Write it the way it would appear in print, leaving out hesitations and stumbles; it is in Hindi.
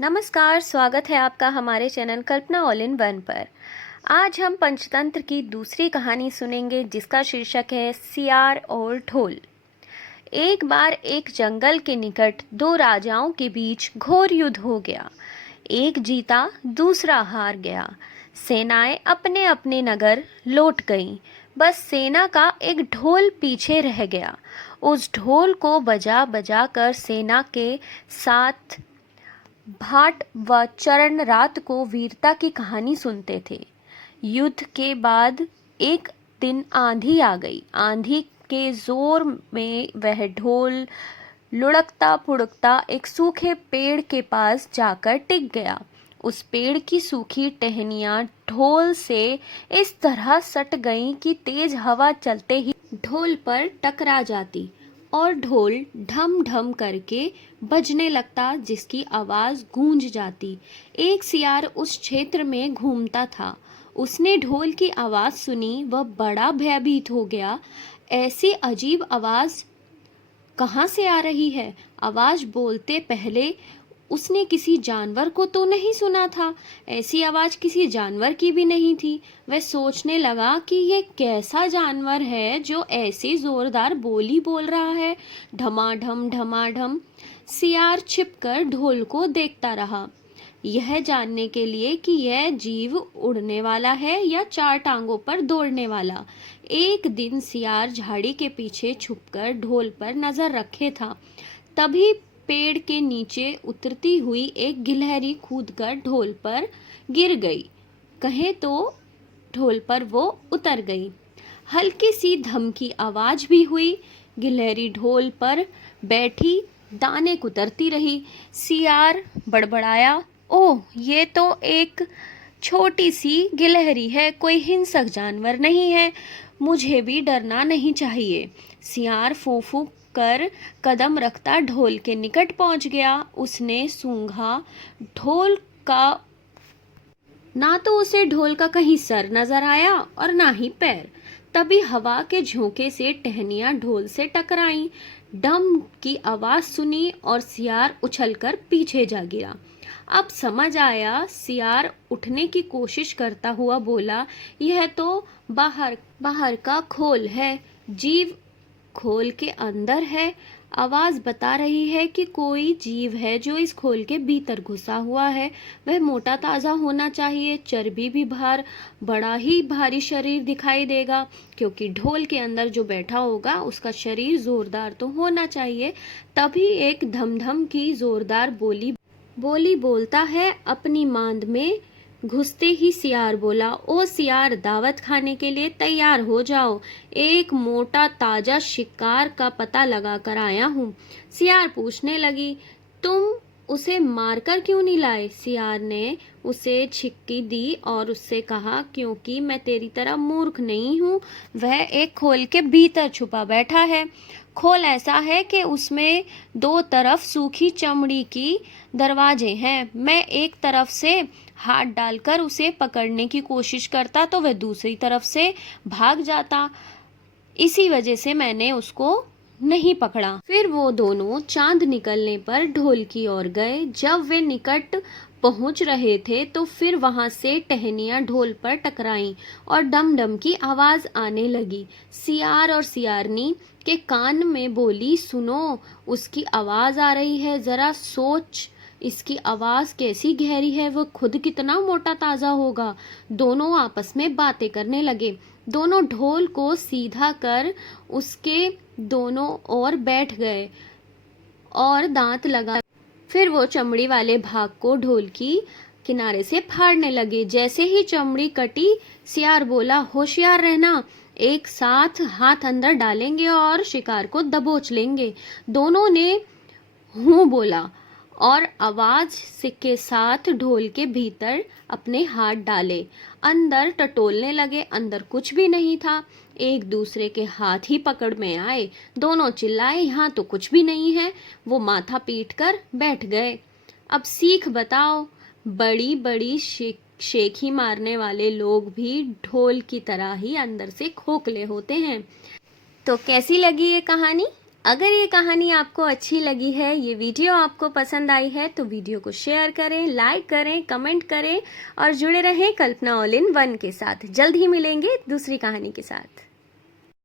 नमस्कार, स्वागत है आपका हमारे channel Kalpana all in one पर। आज हम पंचतंत्र की दूसरी कहानी सुनेंगे जिसका शीर्षक है सियार और ढोल। एक बार एक जंगल के निकट दो राजाओं के बीच घोर युद्ध हो गया। एक जीता, दूसरा हार गया। सेनाएं अपने अपने नगर लौट गईं। बस सेना का एक ढोल पीछे रह गया। उस ढोल को बजा बजा कर सेना के साथ भाट व चरण रात को वीरता की कहानी सुनते थे। युद्ध के बाद एक दिन आंधी आ गई। आंधी के जोर में वह ढोल लुढ़कता पुढ़कता एक सूखे पेड़ के पास जाकर टिक गया। उस पेड़ की सूखी टहनियाँ ढोल से इस तरह सट गईं कि तेज हवा चलते ही ढोल पर टकरा जाती और ढोल ढम ढम करके बजने लगता, जिसकी आवाज़ गूंज जाती। एक सियार उस क्षेत्र में घूमता था। उसने ढोल की आवाज़ सुनी, वह बड़ा भयभीत हो गया। ऐसी अजीब आवाज़ कहाँ से आ रही है? आवाज़ बोलते पहले उसने किसी जानवर को तो नहीं सुना था। ऐसी आवाज़ किसी जानवर की भी नहीं थी। वह सोचने लगा कि यह कैसा जानवर है जो ऐसी जोरदार बोली बोल रहा है, ढमाढम ढमाढम। सियार छिपकर ढोल को देखता रहा, यह जानने के लिए कि यह जीव उड़ने वाला है या चार टांगों पर दौड़ने वाला। एक दिन सियार झाड़ी के पीछे छुपकर ढोल पर नजर रखे था। तभी पेड़ के नीचे उतरती हुई एक गिलहरी कूदकर ढोल पर गिर गई। कहे तो ढोल पर वो उतर गई। हल्की सी धम की आवाज भी हुई। गिलहरी ढोल पर बैठी दाने कुतरती रही। सियार बड़बड़ाया, ओह, ये तो एक छोटी सी गिलहरी है, कोई हिंसक जानवर नहीं है। मुझे भी डरना नहीं चाहिए। सियार फूं फूं कर कदम रखता ढोल के निकट पहुंच गया। उसने सूंघा ढोल का। ना तो उसे ढोल का कहीं सर नजर आया और ना ही पैर। तभी हवा के झोंके से टहनियां ढोल से टकराईं। डम की आवाज सुनी और सियार उछलकर पीछे जा गिरा। अब समझ आया। सियार उठने की कोशिश करता हुआ बोला, यह तो बाहर बाहर का खोल है। जीव खोल के अंदर है। आवाज बता रही है कि कोई जीव है जो इस खोल के भीतर घुसा हुआ है। वह मोटा ताजा होना चाहिए, चर्बी भी बड़ा ही भारी शरीर दिखाई देगा, क्योंकि ढोल के अंदर जो बैठा होगा उसका शरीर जोरदार तो होना चाहिए। तभी एक धमधम की जोरदार बोली बोलता है। अपनी मांद में घुसते ही सियार बोला, ओ सियार, दावत खाने के लिए तैयार हो जाओ। एक मोटा ताजा शिकार का पता लगा कर आया हूँ। सियार पूछने लगी, तुम उसे मारकर क्यों नहीं लाए? सियार ने उसे छिक्की दी और उससे कहा, क्योंकि मैं तेरी तरह मूर्ख नहीं हूँ। वह एक खोल के भीतर छुपा बैठा है। खोल ऐसा है कि उसमें दो तरफ सूखी चमड़ी की दरवाजे हैं। मैं एक तरफ से हाथ डालकर उसे पकड़ने की कोशिश करता तो वह दूसरी तरफ से भाग जाता। इसी वजह से मैंने उसको नहीं पकड़ा। फिर वो दोनों चांद निकलने पर ढोल की ओर गए। जब वे निकट पहुंच रहे थे तो फिर वहां से टहनियां ढोल पर टकराईं और डम डम की आवाज आने लगी। सियार और सियारनी के कान में बोली, सुनो, उसकी आवाज आ रही है, जरा सोच, इसकी आवाज कैसी गहरी है, वो खुद कितना मोटा ताजा होगा। दोनों आपस में बातें करने लगे। दोनों ढोल को सीधा कर उसके दोनों ओर बैठ गए और दांत लगा। फिर वो चमड़ी वाले भाग को ढोल की किनारे से फाड़ने लगे। जैसे ही चमड़ी कटी, सियार बोला, होशियार रहना, एक साथ हाथ अंदर डालेंगे और शिकार को दबोच लेंगे। दोनों ने हूँ बोला और आवाज के साथ ढोल के भीतर अपने हाथ डाले। अंदर टटोलने लगे। अंदर कुछ भी नहीं था। एक दूसरे के हाथ ही पकड़ में आए। दोनों चिल्लाए, यहाँ तो कुछ भी नहीं है। वो माथा पीट कर बैठ गए। अब सीख बताओ। बड़ी बड़ी शेखी मारने वाले लोग भी ढोल की तरह ही अंदर से खोखले होते हैं। तो कैसी लगी ये कहानी? अगर ये कहानी आपको अच्छी लगी है, ये वीडियो आपको पसंद आई है तो वीडियो को शेयर करें, लाइक करें, कमेंट करें और जुड़े रहें कल्पना ऑल इन वन के साथ। जल्द ही मिलेंगे दूसरी कहानी के साथ।